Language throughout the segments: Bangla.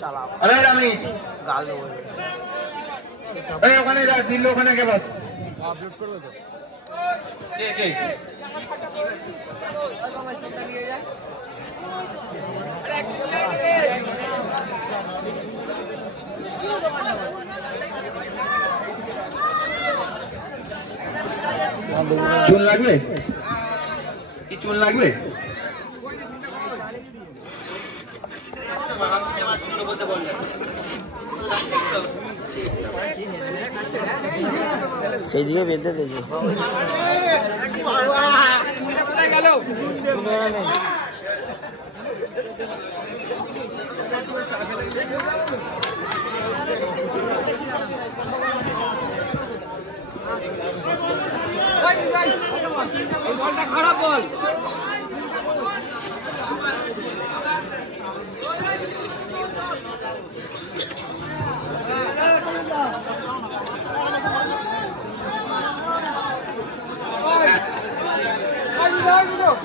চালাও আরে আমি গাল দেবো এই ওখানে যা দিল্লি ওখানে কে বস আপলোড করবে তো কে কে চুন লাগবে কি চুন লাগবে সেই দিকে বেঁধে দেখি খারাপ বল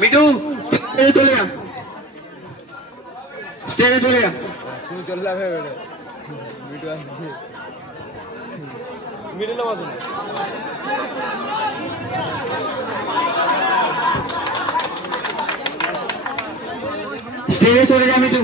মিঠু চলে যা স্টেজে চলে যা তুমি চলে যাবে মিঠু আসছে মিডলে বসো স্টেজে চলে যা মিঠু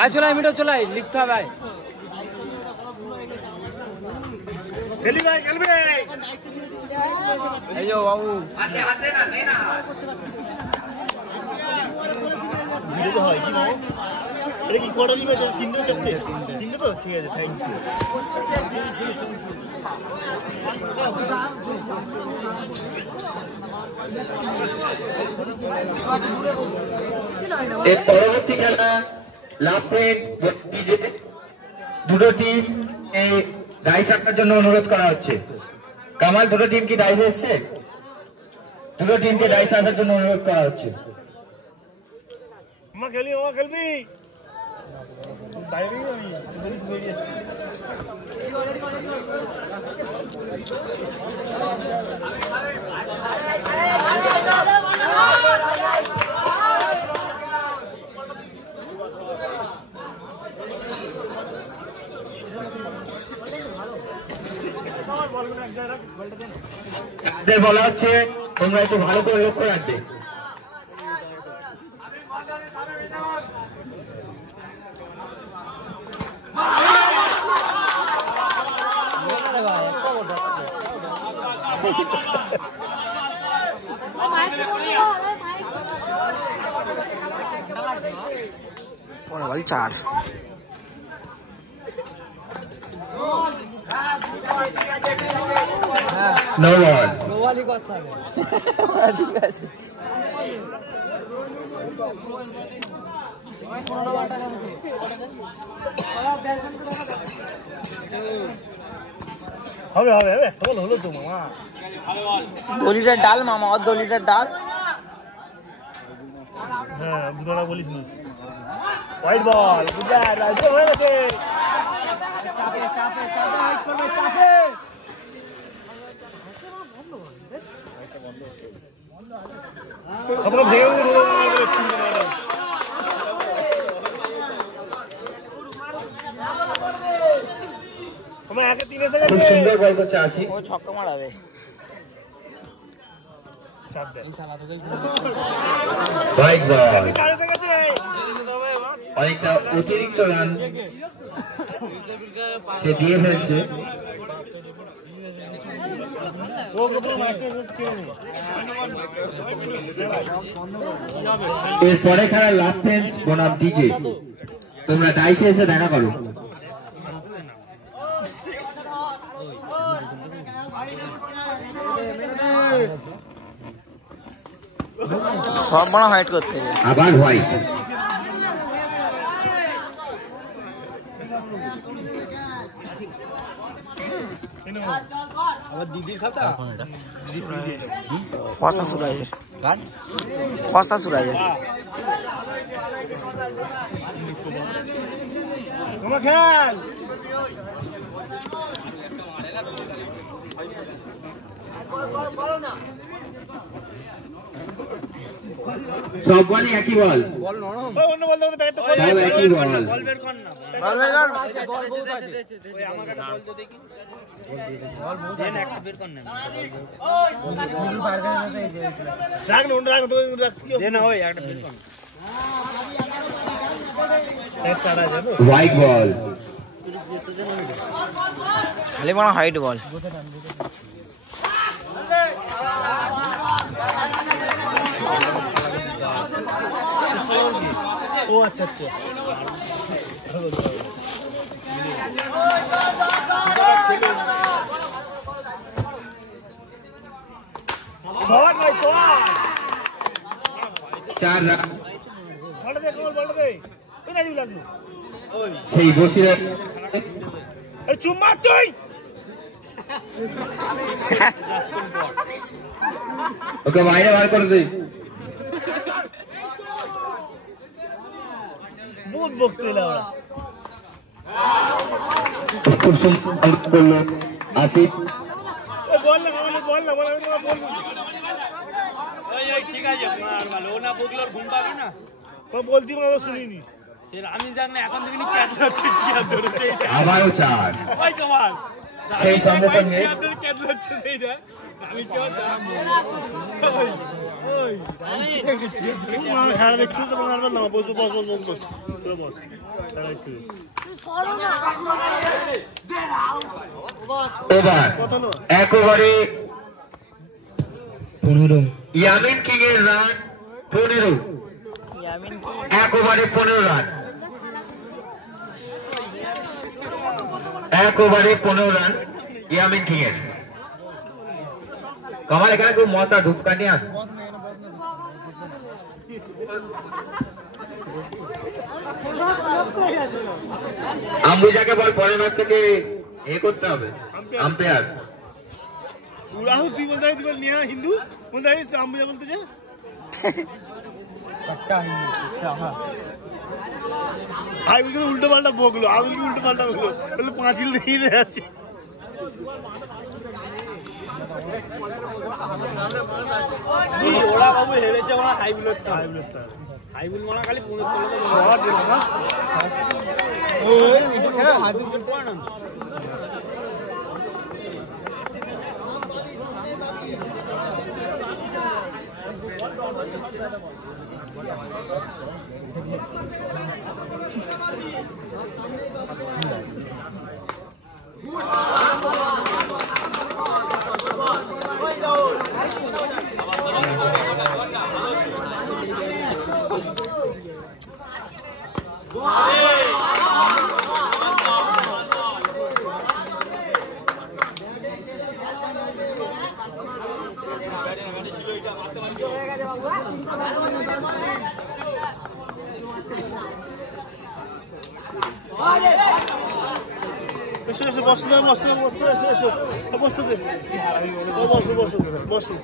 আয় চলাই মিঠু চলাই লিখতে হবে আয় খেলি ভাই খেলবে এই যো বাবু হাতে না নেই না ভিডিও তো হয় কি বাবু এটা কি কটা লিখে আছে তিনটে চারটে তিনটে তো ঠিক আছে থ্যাংক ইউ এর পরবর্তী খেলা লাভপেট দুটো টিম এই ডাইস আঁকার জন্য অনুরোধ করা হচ্ছে কামাল দুটো টিম কি ডাইস এসছে দুটো টিমকে ডাইস আসার জন্য অনুরোধ করা হচ্ছে মা খেলবি বাইরে আমি বেরিয়ে যাচ্ছি বলা হচ্ছে তোমরা একটু ভালো করে লক্ষ্য রাখবে বল চার নো বল গোয়ালি করতে হবে ঠিক আছে হবে হবে হবে হলো তো মামা 2 লিটার ডাল মামা আর 2 লিটার ডাল হ্যাঁ বুড়াটা বলিস না হোয়াইট বল গুড রাইট হয়ে গেছে চাপে চাপে চাপে হাইট করবে চাপে আমরা ভেঙে আমরা একে 3 সেকেন্ড খুব সুন্দর বল করছে আসি ও ছক্কা মারাবে চাপ দে হোয়াইট বল কারে গেছে অনেকটা অতিরিক্ত রান সে দিয়ে ফেলছে এরপরে খেলা লাভ ফেন্স বনাম ডিজে তোমরা ডাইসে এসে দেখা করো সব বড় হাইট করতে আবার হোয়াইট আবার দিদির খাতা কষা সুরাইয়ের গান কষা সুরাইয়ের তোমরা খেল সব বলই একই বল, ওই অন্য বল দাও ব্যাট তো সব একই বল। বল বের কর না বল বের কর। ওই আমার কাছে বল তো দেখি দেন একটা বের কর না রাখ না রাখ রাখ দেন ওই একটা বের কর এক কাটা যাবে হোয়াইট বল। খালি মনে হাইট বল। ও আচ্ছা আচ্ছা শট ভাই শট 4 রান। বলটা দে কমল বলটা দে ওই নাজিব লাগলো সেই বসিরের আরে চুম্মা তুই ওকে বাইরে বার করে দে। বহুত বকতে লাউড়া খুব সুন্দর করলো আসিফ। ওই বল না আমাকে বল না বল আমি তোমাকে বলবো ওই ওই ঠিক আছে আর ভালো ও না বকলে ওর ঘুম পাবে না ও বলতি মানে শুনিনি সে আমি জানি না এখন থেকে ক্যাট হচ্ছে কি আর ধরেছে আবারও 4। ওই তোমার সেই সঙ্গে সঙ্গে ক্যাট হচ্ছে সেইটা আমি কেউ ওই হ্যাঁ একটু তো মারবে না বস বস বস বস বস পুরো বস হ্যাঁ একটু ওভার কত নো 1 ওভারে 15। ইয়ামিন কিং এর রান 15। 1 ওভারে 15 রান। 1 ওভারে 15 রান ইয়ামিন কিং এর। কামাল এখানে খুব মশা ধূপকাঠি আছে। আম্বুজাকে বল পরের ম্যাচ থেকে করতে হবে আম্পায়ার। রাহুল তুই বলতে তুই বল নিয়া হিন্দু বলতে আমি যা বলতে চাই আই বলতে উল্টো পাল্টা বকলো আমি বলতে উল্টো পাল্টা বকলো বলে পাঁচিল দিয়ে আছে ওরা বাবু হেরেছে ওরা হাইবুলটা হাইবুল মারা খালি 15 শট দিল না বসো বসো বসো বসো বসো বসো বসো বসো বসো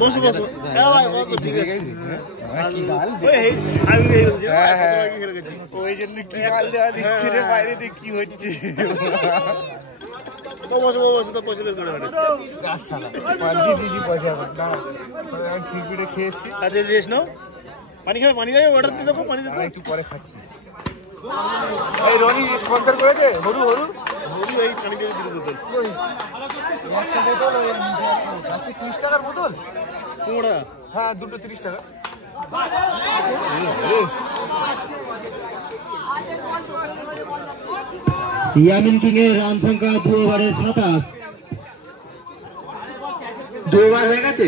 বসো বসো ভাই বসো ঠিক আছে কি গাল ওই আমি খেলে গেছি ওই জন্য কি গাল দেওয়া দিচ্ছি রে বাইরে দিয়ে কি হচ্ছে তো বসো বসো তো পয়সা বের করে রাস্তাটা পাল্টি দিজি পয়সা না খিরপিড়ে খেয়েছি আচ্ছা রেস্ট নাও পানি খাবে পানি খাবে অর্ডার দিয়ে দেবো পানি দেবো একটু পরে খাচ্ছি এই রনি স্পন্সর করে দে হরু হরু হরু এই পানি দিয়ে দিতে বোতল একটা বোতল ওই লাস্টে 30 টাকার বোতল কোড়া হ্যাঁ দুটো 30 টাকা ইয়ামিন কিং এর রান সংখ্যা 2 ওভারে 27। 2 ওভার হয়ে গেছে।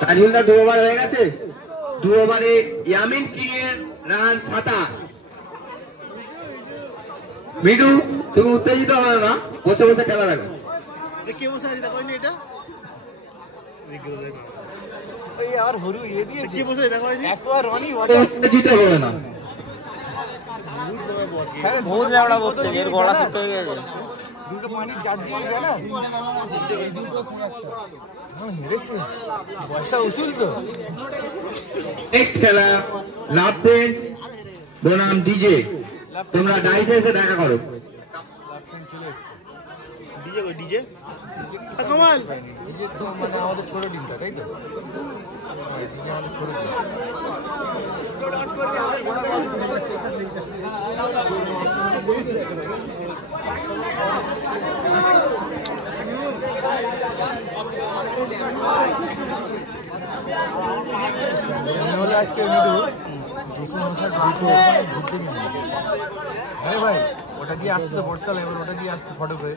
তাজুলদা 2 ওভার হয়ে গেছে। 2 ওভারে ইয়ামিন কিং এর রান 27। মিডু তুমি উত্তেজিত হবে না, বসে বসে খেলা দেখো। কে বসে আছে দেখো নি এটা এই আর হরু এ দিয়েছে কে বসে দেখো নি একবার রনি উত্তেজিত হবে না। বহুত ঝামেলা বলছে এর গলা শুদ্ধ হয়ে গেছে। দুটো পানি জাত দিয়ে গেল না মেরেছে পয়সা উসুল তো। নেক্সট খেলা লাভ বেঞ্চ বনাম ডিজে। তোমরা ডাইসে এসে দেখা করো। ডিজে ডিজে কই ডিজে কামাল ডিজে তো মানে আমাদের ছোট টিমটা তাই তো ডিজে আমাদের ছোট টিম আজকে হ্যাঁ ভাই ওটা দিয়ে আসছে তো পড়তাল এবার ওটা দিয়ে আসছে ফটো করে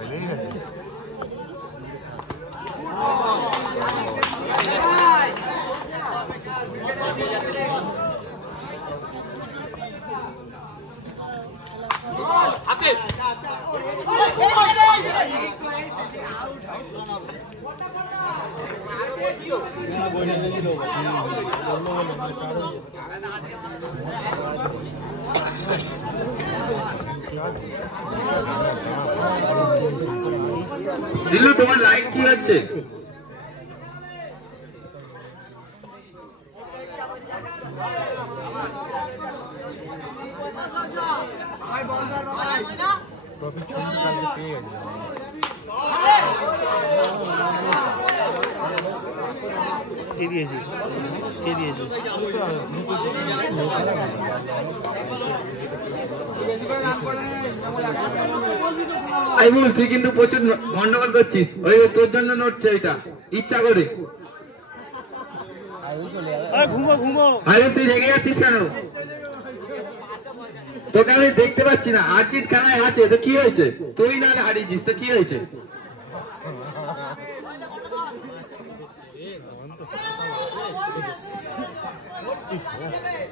বেরিয়ে গেছে দিলু তোমার লাইট কি হচ্ছে কে দিয়েছে আমি বলছি কিন্তু প্রচুর গন্ডগোল করছিস ওই তোর জন্য নড়ছে এটা ইচ্ছা করে ঘুমো আরে তুই রেগে যাচ্ছিস কেন তোকে আমি দেখতে পাচ্ছি না আর্জিত খেলায় আছে তো কি হয়েছে তুই না হারিয়েছিস তো কি হয়েছে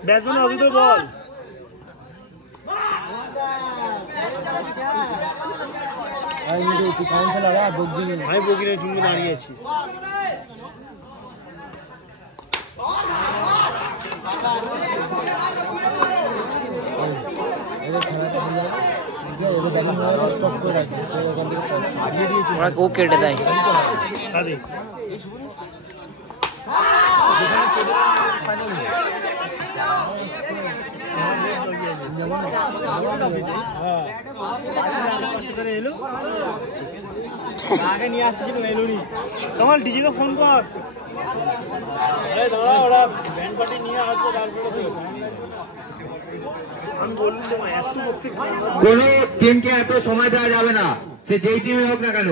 ব্যাটসম্যান অজিত বল আমি বগিনের জন্য দাঁড়িয়েছি ও কেটে দেয় আগে নিয়ে আসছিল এলুনি কামাল ডিজিকে ফোন কর দাঁড়া ওরা ব্যান্ড পার্টি নিয়ে আসবে তারপরে আমি বললাম তোমায় এত ভক্তি কোন টিমকে এত সময় দেওয়া যাবে না সে যেই টিমে হোক না কেন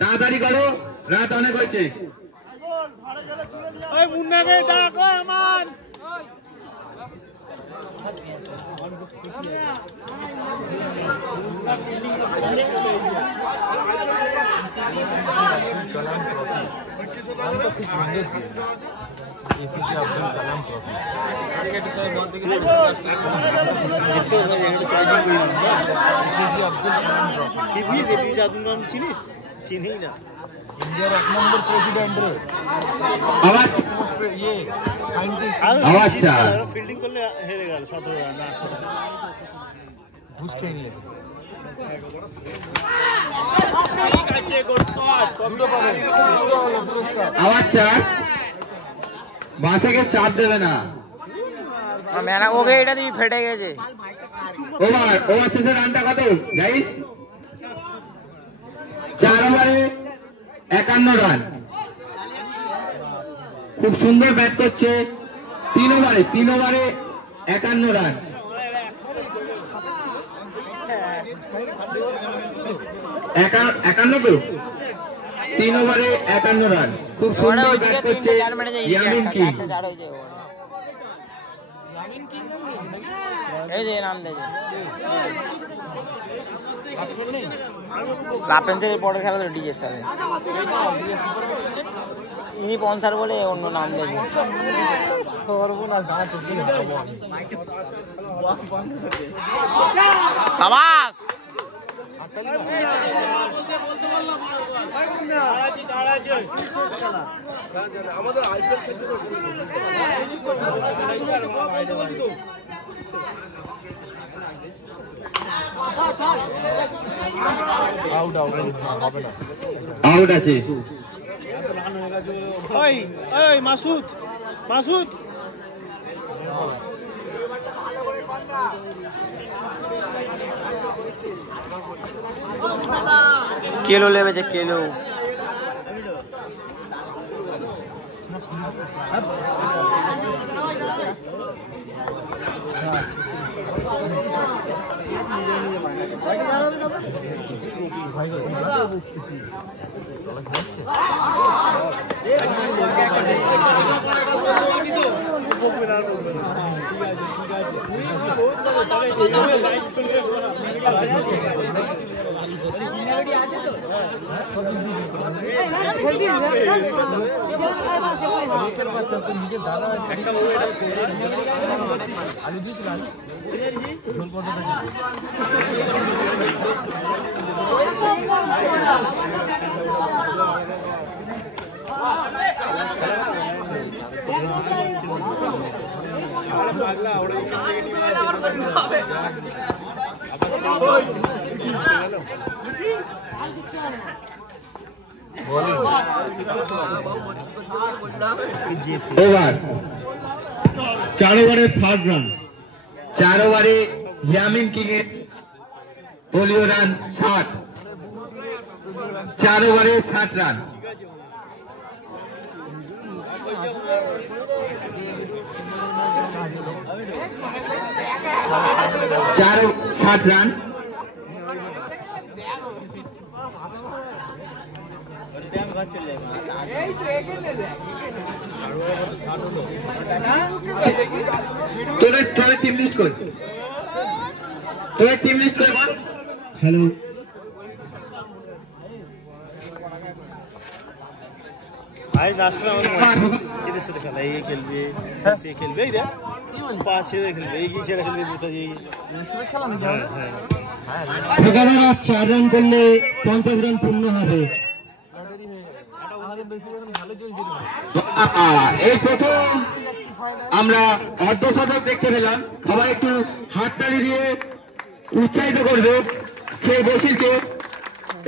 তাড়াতাড়ি করো রাত অনেক হয়েছে ওই মুন্নাকে ডাকো আমান চিনিস চিনি না इंडिया एक नंबर प्रेसिडेंट रे आवाज ये साइंटिस्ट अच्छा ফিল্ডিং করলে হেরে গেল 17 রান ঘুষ খেয়ে নিয়েছে आवाज चार বাসে কে চাপ দেবে না মেনা ওকে এটা দিবি ফেটে গেছে ওভার শেষের রানটা কত যাই 4 ওভারে 51 রান খুব সুন্দর ব্যাট করছে 3 ওভারে 51 রান 51 তো 3 ওভারে 51 রান খুব সুন্দর ব্যাট করছে ইয়ামিন কিং এই যে নাম দেবে লাপেন্সের পরের খেলা তো ডিজে স্টারে ইনি পঞ্চার বলে অন্য নাম দেবে সাবাস আমাদের আইপিএল থেকে আউট হবে না আউট আছে ওই ওই মাসুদ কেলো লেবেছে কেলো। ओवर 4 ओवरे 3rd রান। 4 ओवरे यामिन किंग दलीय रान 60। 4 ओवरे 60 রান। 60 রান। তোদের টিম লিস্ট কর। তোদের টিম লিস্ট কর বল। হ্যালো भाई लास्ट में इधर से देखा ये खेलबे से खेलबे इधर 5-6 खेलबे एक ही 6 खेलबे दूसरा ये इसमें खेला नहीं जाओ। ठेकेदार 4 রান করলে 50 রান পূর্ণ হবে। এই প্রথম আমরা অর্ধশতক দেখতে পেলাম। সবাই একটু হাততালি দিয়ে উৎসাহিত করবে সেই বসিরকে।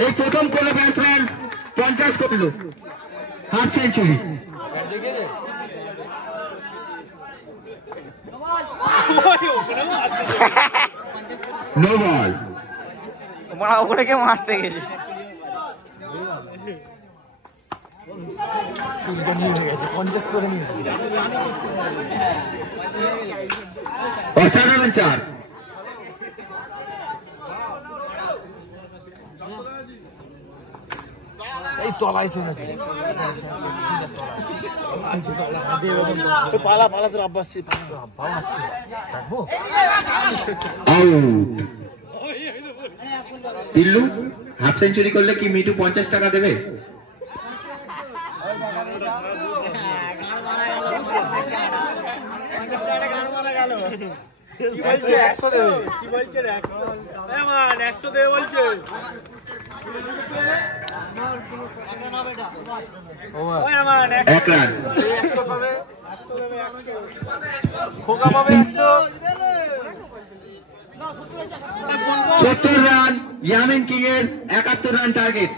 এই প্রথম কোন ব্যাটসম্যান 50 করলো, হাফ সেঞ্চুরি। No ball. তোমার ওপরে কে মারতে গেছে? অসাধারণ 4। এই তলায় এসে গেছে पाला पाला तो अब्बास से আউট। পিল্লু হাফ সেঞ্চুরি করলে কি মিটু 50 টাকা দেবে? এক রান। খোকা পাবে 100। 70 রান ইয়ামিন কিং এর 71 রান টার্গেট।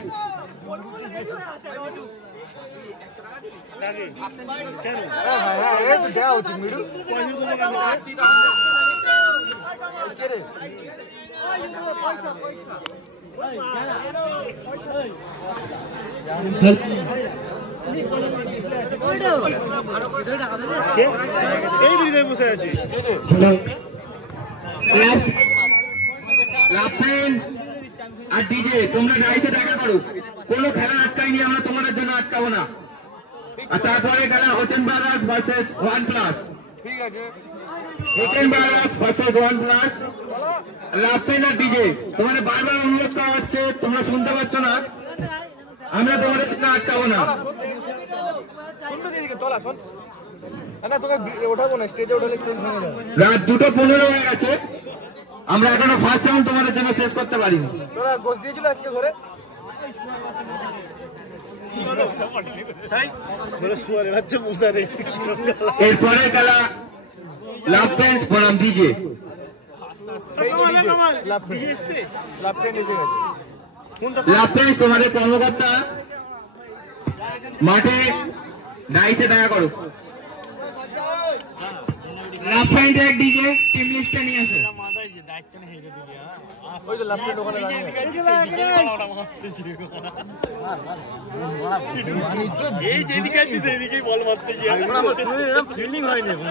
বসে আছি লাফেন আর ডিজে তোমরা ডাইসে দেখা করো। কোনো খেলা আটকাইনি আমরা, তোমাদের জন্য আটকাবো না। আর তারপরে খেলা হোসেন বারাজ ভার্সেস OnePlus। ঠিক আছে হোসেন বারাজ ভার্সেস OnePlus। লাফেন আর ডিজে তোমাদের বারবার অনুরোধ করা হচ্ছে, তোমরা শুনতে পাচ্ছ না। আমরা তোমাদের জন্য আটকাবো না। রাত 2:15 হয়ে গেছে, আমরা এখনো ফার্স্ট রাউন্ড তোমাদের জন্য শেষ করতে পারিনি। এরপরে খেলা লাফেন্স বনাম ডিজে। লাফেন্স তোমাদের কর্মকর্তা মাঠে ডাইসে দেখা করো। লেফট হ্যান্ডের ডিজে টিম লিস্টে নিয়ে আসো। মাথায় যে দায়িত্ব নেই দিকে ওই তো লেফট হ্যান্ড ওখানে দাঁড়িয়ে এই যেদিকে আছি সেদিকেই বল মারতে গিয়ে ফিল্ডিং হয়নি এখন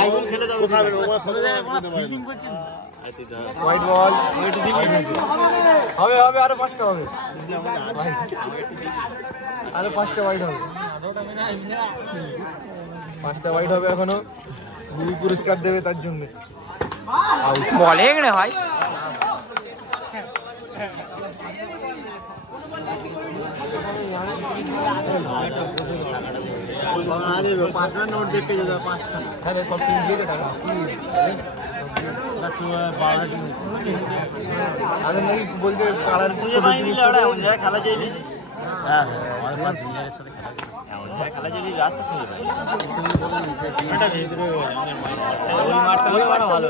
আইবল খেলে যাবে ফিল্ডিং করতে হোয়াইট বল হবে হবে আরো 5টা হবে আরো 5টা হোয়াইট হবে 5টা হোয়াইট হবে এখনো দুই পুরস্কার দেবে তার জন্য বলে এখানে ভাই পাঁচটা নোট দেখতে যাবে পাঁচটা আরে সব টিম দিয়ে টাকা আরে নাকি বলতে কালার খেলা চাইলি হ্যাঁ খেলা চাইলি রাস্তা ওই মাঠটা হলে ভালো ভালো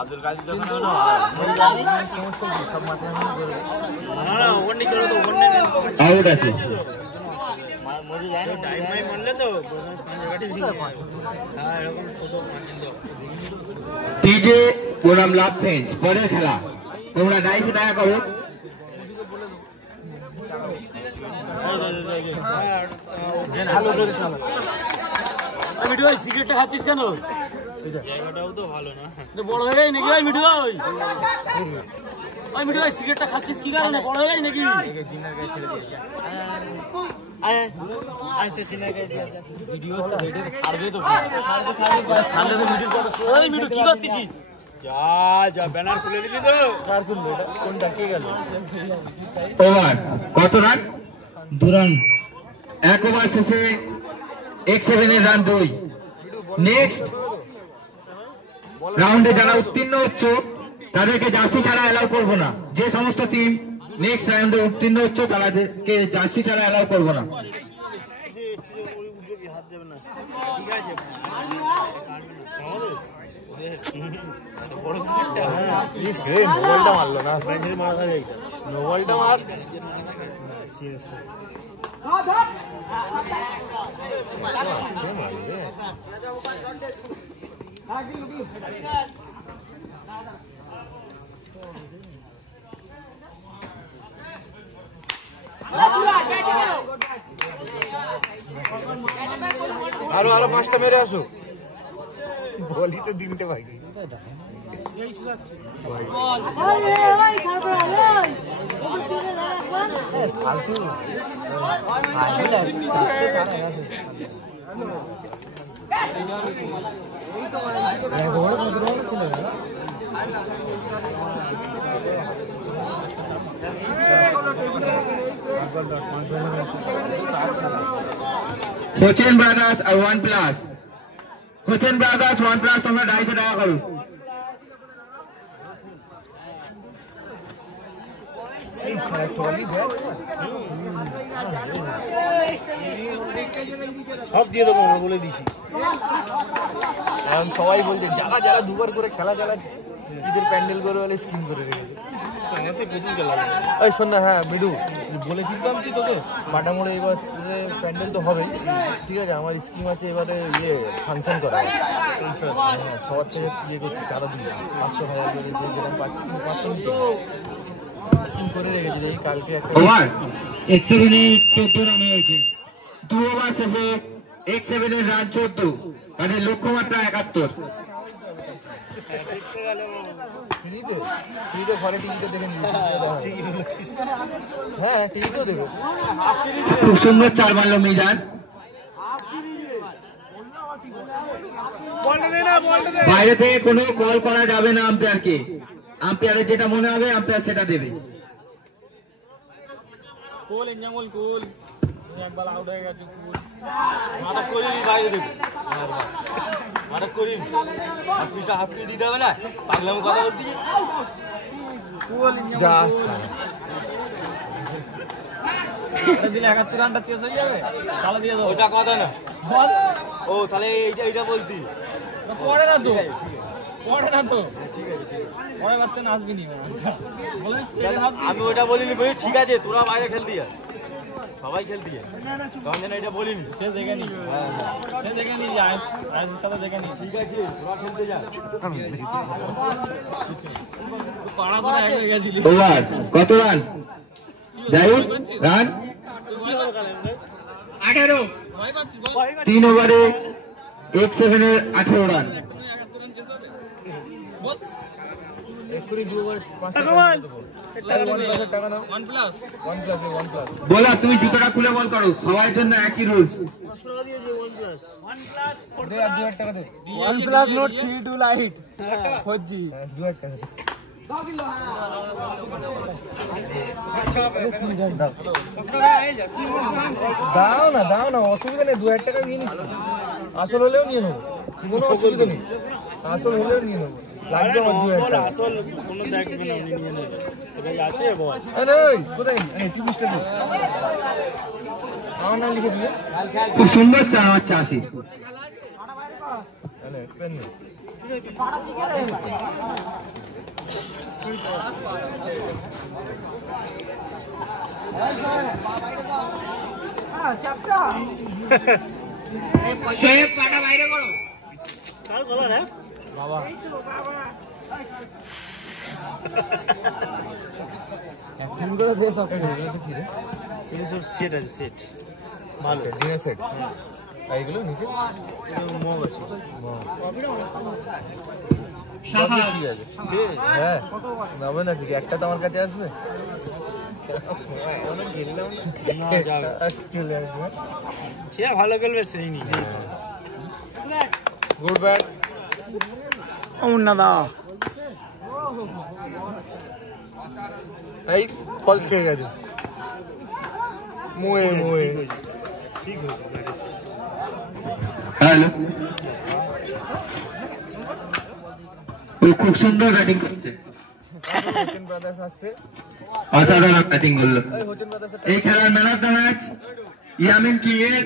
আব্দুল কাদের যখন হলো সমস্যা কি সব মাঠে না ওখানে চলো তো ওখানে আউট আছে। মরে যায় না টাইম টাইম মারলে তো হ্যাঁ এরকম ছোট ডিজে বনাম লাভ ফেন্স পরের খেলা তোমরা ডাইসে টাকা করো। ভালো করে চালা মিঠু ভাই সিগারেটটা খাচ্ছিস কেন জায়গাটাও তো ভালো না বড় হয়ে যায় নাকি ভাই মিঠু ভাই মিঠু ভাই সিগারেটটা খাচ্ছিস কি কারণে বড় হয়ে যায় নাকি ভিডিও ছাড়বে তো ছাড়লে তো ভিডিও মিঠু কি করতেছিস যা ব্যানার খুলে দিলি তো কার করলো এটা কোনটা কে গেল ওভার কত রান? 2 রান। এক ওভার শেষে x7 এর রান 2। নেক্সট রাউন্ডে যারা উত্তীর্ণ হচ্ছে তাদেরকে জার্সি ছাড়া অ্যালাউ করব না। যে সমস্ত টিম নেক্সট রাউন্ডে উত্তীর্ণ হচ্ছে তাদেরকে জার্সি ছাড়া অ্যালাউ করব না। নোবলটা মারলো না নোবলটা মার আরো 5টা মেরে আসো বলি তো দিনটা ভাই কোচেন ব্রাদার্স আর 1+। কোচেন ব্রাদার্স 1+ তোমরা 250 টাকা করো। সব দিয়ে দেবো আমরা বলে দিছি এখন সবাই বলছে যারা যারা দুবার করে খেলা চালাচ্ছে ঈদের প্যান্ডেল করে বলে স্কিম করে রেখেছে ওই শোন না হ্যাঁ মিডু বলেছিলাম কি তোকে বাটামোড়ে এবার প্যান্ডেল তো হবেই ঠিক আছে আমার স্কিম আছে এবারে ফাংশন করা সবার থেকে করছে চাঁদা দিয়ে 500,000 করে যেরকম পাচ্ছি কিন্তু 500 নিচে স্কিম করে রেখেছে এই কালকে একটা ওভার x7 এ 14 রান হয়েছে। 2 ওভার শেষে x7 এর রান 14 তাদের লক্ষ্যমাত্রা 71। টিভিতে ঘরে টিভিতে দেখে নিবি হ্যাঁ টিভিতেও দেবে খুব সুন্দর 4 মারল মিজান। বাইরে থেকে কোনো কল করা যাবে না আম্পায়ারকে। আম্পায়ারের যেটা মনে হবে আম্পায়ার সেটা দেবে। কোল এঞ্জামল কোল একবার আউট হয়ে গেছে কোল মারা করি বাইরে দেব মারা করি হাফি দিতে হবে না পাগলাম কথা বলতি কোল যা দিলে 71 রানটা শেষ হয়ে যাবে তাহলে দিয়ে দাও ওটা কথা না ও তাহলে এইটা বলতি পড়ে না তো ঠিক আছে পরে মারতে না আসবি নি আমি ওটা বলিনি ঠিক আছে তোরা বাইরে খেলতি সবাই খেলতে তখন যেন এটা বলিনি সে দেখে নি সে দেখে নি সাথে দেখে নি ঠিক আছে তোরা খেলতে যা পাড়া করে হয়ে গেছিলি ওভার কত রান জাহিদ রান 18 3 ওভারে 1 সেকেন্ডে 18 রান এক্ষুনি 2 ওভার 5 টাকা টাকা নাও 1 প্লাস বলা তুমি জুতোটা খুলে বল করো সবার জন্য একই রুলস 1 প্লাস নট সি টু লাইট ফজি 2 টাকা দাও না অসুবিধা নেই 2 টাকা নিয়ে নিচ্ছি আসল হলেও নিয়ে নেবো কোনো অসুবিধা নেই আসল হলেও নিয়ে নেবো লাগবে আমার 2 টাকা আসল কোনো দেখবে না উনি নিয়ে নেবে এবার আছে বল এই কোথায় এই 30 টাকা আমার নাম লিখে দিলে খুব সুন্দর চাষি পেন সেট আছে সেট ভালো ডিনার সেট এইগুলো নিচে মগ আছে হ্যাঁ নেবে না ঠিক একটা তো আমার কাছে আসবে সে ভালো খেলবে সেই নি গুড ব্যাট উন্নদা এই ফলস খেয়ে গেছে মুয়ে হ্যালো ও খুব সুন্দর ব্যাটিং করছে হোসেন ব্রাদার্স আসছে অসাধারণ ব্যাটিং করলো এই হোসেন ব্রাদার্স এই খেলার man of the match Yamin কি এর